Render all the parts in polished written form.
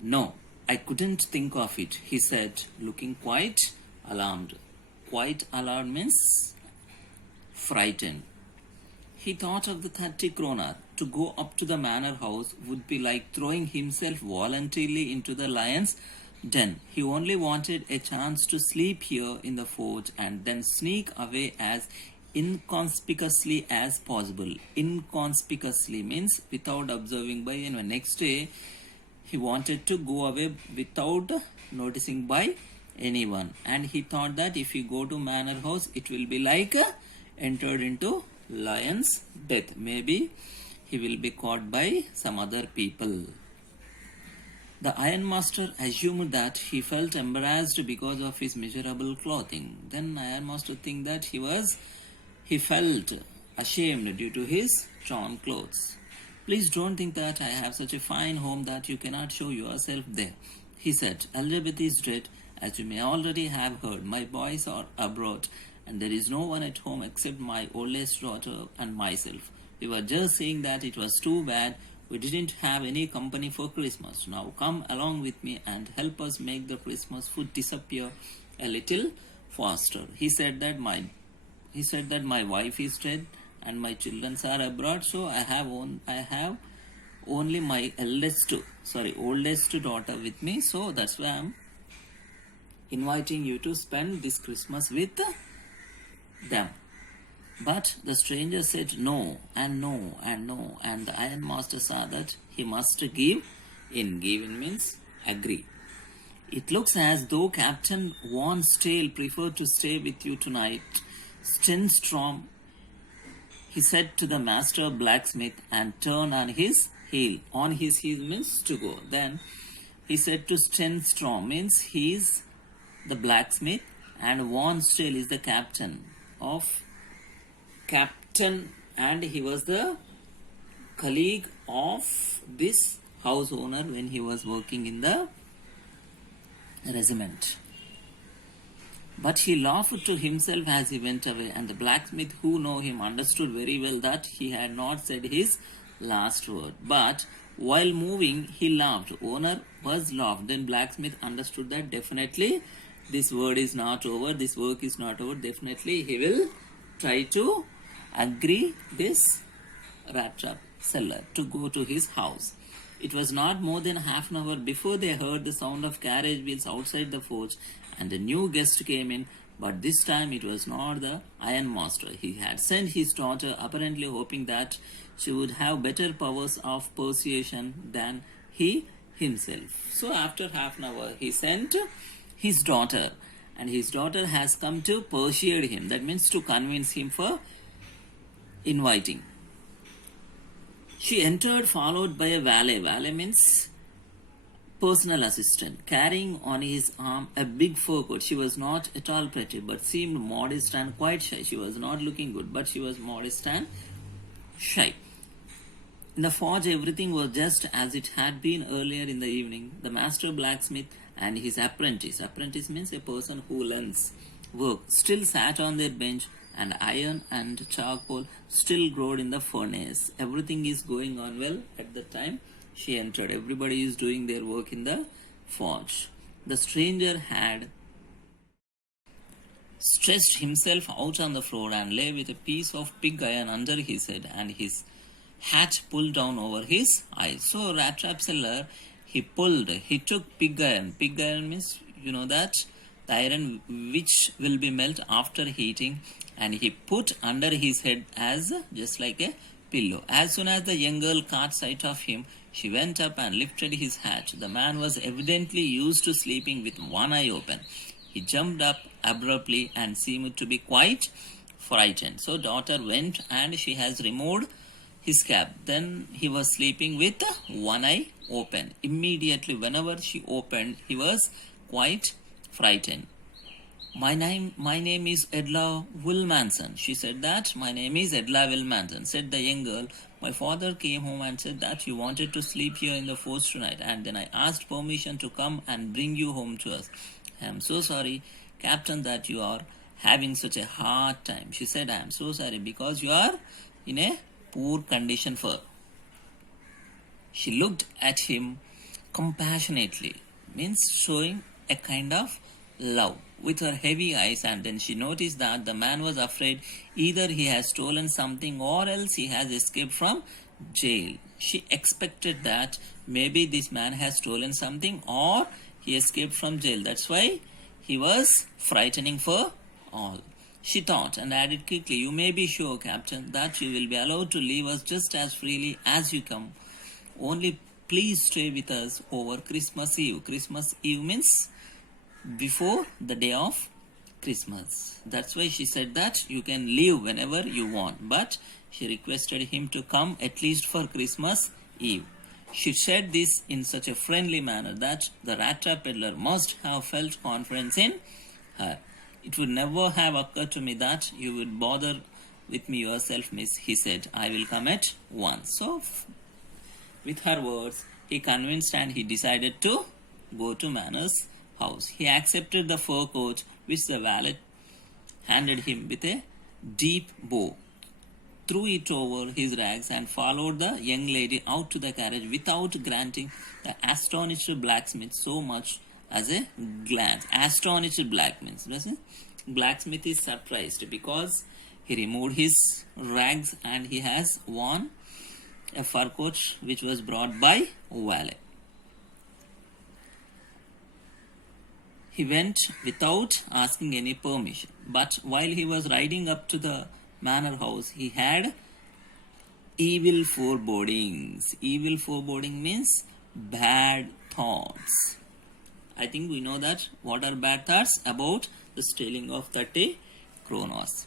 No, I couldn't think of it, he said, looking quite alarmed. Quite alarmed means frightened. He thought of the 30 kroner. To go up to the manor house would be like throwing himself voluntarily into the lion's den. He only wanted a chance to sleep here in the fort and then sneak away as inconspicuously as possible. Inconspicuously means without observing by anyone. Next day, he wanted to go away without noticing by anyone, and he thought that if he go to manor house, it will be like entered into lion's death. Maybe he will be caught by some other people. The ironmaster assumed that he felt embarrassed because of his miserable clothing. Then ironmaster think that he felt ashamed due to his torn clothes. Please don't think that I have such a fine home that you cannot show yourself there, he said. Elizabeth is dead, as you may already have heard. My boys are abroad, and there is no one at home except my oldest daughter and myself. We were just saying that it was too bad we didn't have any company for Christmas. Now come along with me and help us make the Christmas food disappear a little faster. He said that my wife is dead and my children are abroad, so I have only my oldest daughter with me, so that's why I'm inviting you to spend this Christmas with them. But the stranger said no and no and no, and the ironmaster saw that he must give in. Give in means agree. It looks as though Captain Von Stale preferred to stay with you tonight, Stenstrom, he said to the master blacksmith, and turned on his heel. On his heel means to go. Then he said to Stenstrom means he is the blacksmith, and Von Stale is the captain, and he was the colleague of this house owner when he was working in the regiment. But he laughed to himself as he went away, and the blacksmith who knew him understood very well that he had not said his last word. But while moving, he laughed. Owner was laughed. Then blacksmith understood that definitely this word is not over, this work is not over. Definitely he will try to agree this Rattrap seller to go to his house. It was not more than half an hour before they heard the sound of carriage wheels outside the forge, and a new guest came in, but this time it was not the ironmaster. He had sent his daughter, apparently hoping that she would have better powers of persuasion than he himself. So after half an hour, he sent his daughter, and his daughter has come to persuade him. That means to convince him for inviting. She entered, followed by a valet. Valet means personal assistant, carrying on his arm a big fur coat. She was not at all pretty, but seemed modest and quite shy. She was not looking good, but she was modest and shy. In the forge, everything was just as it had been earlier in the evening. The master blacksmith and his apprentice means a person who learns work, still sat on their bench, and iron and charcoal still glowed in the furnace. Everything is going on well at the time she entered. Everybody is doing their work in the forge. The stranger had stretched himself out on the floor and lay with a piece of pig iron under his head and his hat pulled down over his eyes. So Rattrap seller, he took pig iron. Pig iron means, you know that, the iron which will be melt after heating, and he put under his head as just like a pillow. As soon as the young girl caught sight of him, she went up and lifted his hat. The man was evidently used to sleeping with one eye open. He jumped up abruptly and seemed to be quite frightened. So daughter went and she has removed his cap. Then he was sleeping with one eye open. Immediately, whenever she opened, he was quite frightened. My name is Edla Wilmanson. She said that. My name is Edla Wilmanson, said the young girl. My father came home and said that you wanted to sleep here in the forge tonight, and then I asked permission to come and bring you home to us. I am so sorry, Captain, that you are having such a hard time. She said, I am so sorry because you are in a poor condition for. She looked at him compassionately, means showing a kind of love with her heavy eyes, and then she noticed that the man was afraid either he has stolen something or else he has escaped from jail. She expected that maybe this man has stolen something or he escaped from jail. That's why he was frightening for all. She thought and added quickly, "You may be sure, Captain, that you will be allowed to leave us just as freely as you come. Only please stay with us over Christmas Eve." Christmas Eve means before the day of Christmas. That's why she said that you can leave whenever you want, but she requested him to come at least for Christmas Eve. She said this in such a friendly manner that the Rattrap peddler must have felt confidence in her. "It would never have occurred to me that you would bother with me yourself, miss," he said. "I will come at once." So, with her words, he convinced and he decided to go to Manor's house. He accepted the fur coat which the valet handed him with a deep bow, threw it over his rags, and followed the young lady out to the carriage without granting the astonished blacksmith so much as a glance. Astonished blacksmith is surprised because he removed his rags and he has worn a fur coat which was brought by valet. He went without asking any permission, but while he was riding up to the manor house, he had evil forebodings. Evil foreboding means bad thoughts. I think we know that. What are bad thoughts? About the stealing of 30 kronos.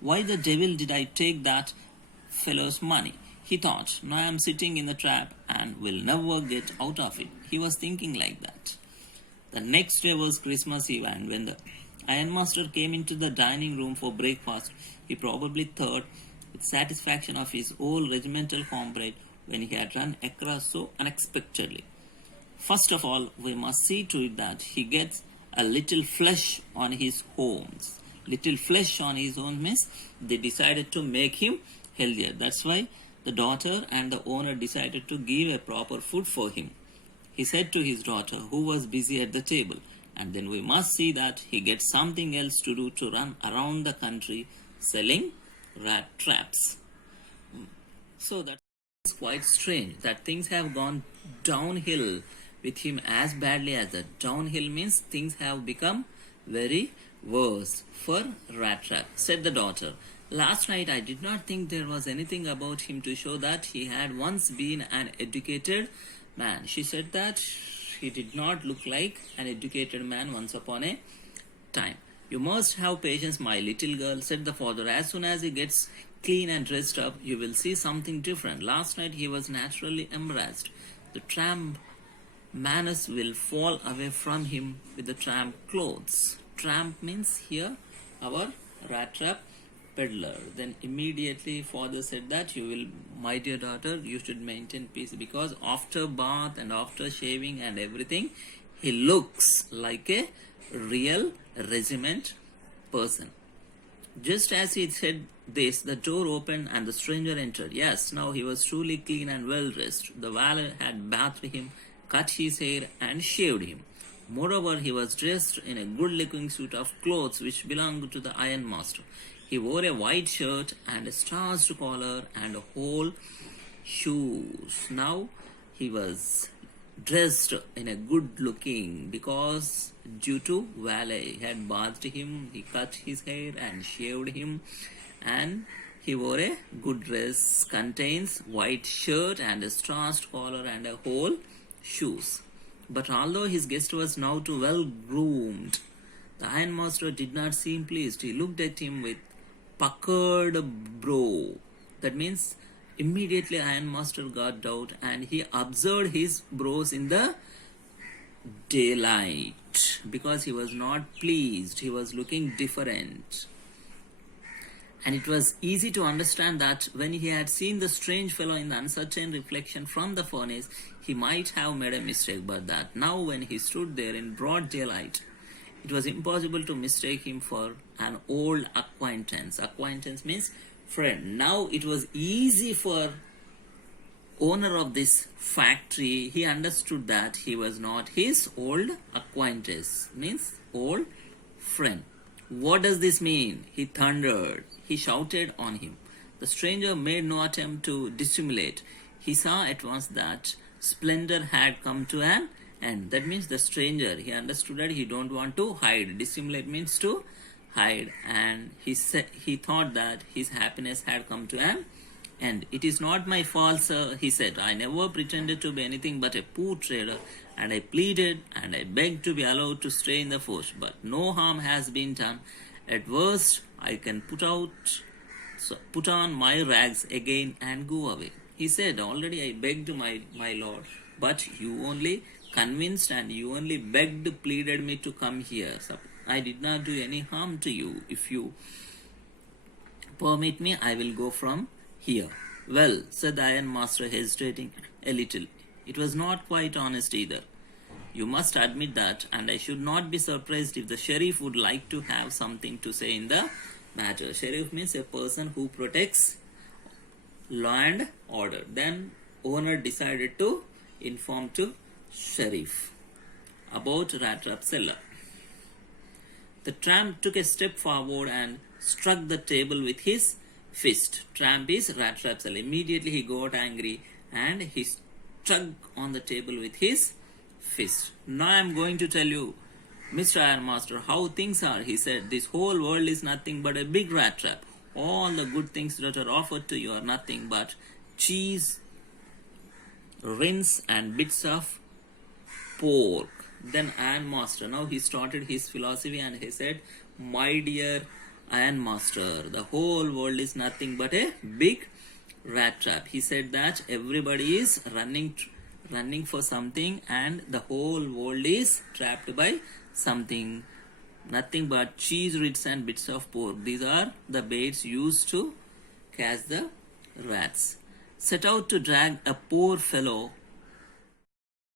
Why the devil did I take that fellow's money? He thought. Now I am sitting in the trap and will never get out of it. He was thinking like that. The next day was Christmas Eve, and when the ironmaster came into the dining room for breakfast, he probably thought with satisfaction of his old regimental comrade when he had run across so unexpectedly. "First of all, we must see to it that he gets a little flesh on his bones." Little flesh on his bones means they decided to make him healthier. That's why the daughter and the owner decided to give a proper food for him. He said to his daughter, who was busy at the table, "And then we must see that he gets something else to do to run around the country selling rat traps." So that's quite strange that things have gone downhill with him as badly as that. Downhill means things have become very worse for Rattrap. Said the daughter, "Last night I did not think there was anything about him to show that he had once been an educated man." She said that he did not look like an educated man once upon a time. "You must have patience, my little girl," said the father. "As soon as he gets clean and dressed up, you will see something different. Last night he was naturally embarrassed. The tramp manners will fall away from him with the tramp clothes." Tramp means here our Rattrap peddler. Then immediately father said that, "You will, my dear daughter, you should maintain peace, because after bath and after shaving and everything, he looks like a real regiment person." Just as he said this, the door opened and the stranger entered. Yes, now he was truly clean and well dressed. The valet had bathed him, cut his hair, and shaved him. Moreover, he was dressed in a good-looking suit of clothes which belonged to the ironmaster. He wore a white shirt and a starched collar and whole shoes. Now he was dressed in a good-looking, because due to valet had bathed him, he cut his hair and shaved him, and he wore a good dress, contains white shirt and a starched collar and a whole shoes. But although his guest was now too well groomed, the ironmaster did not seem pleased. He looked at him with puckered brow. That means immediately ironmaster got out and he observed his brows in the daylight, because he was not pleased. He was looking different. And it was easy to understand that when he had seen the strange fellow in the uncertain reflection from the furnace, he might have made a mistake, but that now when he stood there in broad daylight, it was impossible to mistake him for an old acquaintance. Acquaintance means friend. Now it was easy for owner of this factory, he understood that he was not his old acquaintance, means old friend. What does this mean? He thundered. He shouted on him. The stranger made no attempt to dissimulate. He saw at once that splendor had come to an end. That means the stranger, he understood that he don't want to hide. Dissimulate means to hide, and he thought that his happiness had come to an end. It is not my fault, sir, he said. I never pretended to be anything but a poor trader, and I pleaded and I begged to be allowed to stay in the force, but no harm has been done. At worst, I can put on my rags again and go away. He said, already I begged my lord, but you only convinced and you only begged, pleaded me to come here. So I did not do any harm to you. If you permit me, I will go from here. Well, said the ironmaster, hesitating a little. It was not quite honest either. You must admit that, and I should not be surprised if the sheriff would like to have something to say in the matter. Sheriff means a person who protects law and order. Then owner decided to inform to sheriff about Rattrap cellar. The tramp took a step forward and struck the table with his fist. Tramp is Rattrap cellar. Immediately he got angry and he struck on the table with his fist. Now I am going to tell you, Mr. Ironmaster, how things are, he said. This whole world is nothing but a big rat trap. All the good things that are offered to you are nothing but cheese, rinse, and bits of pork. Then Ironmaster, now he started his philosophy and he said, my dear Ironmaster, the whole world is nothing but a big rat trap. He said that everybody is running for something and the whole world is trapped by something. Nothing but cheese, rinse, and bits of pork. These are the baits used to catch the rats. Set out to drag a poor fellow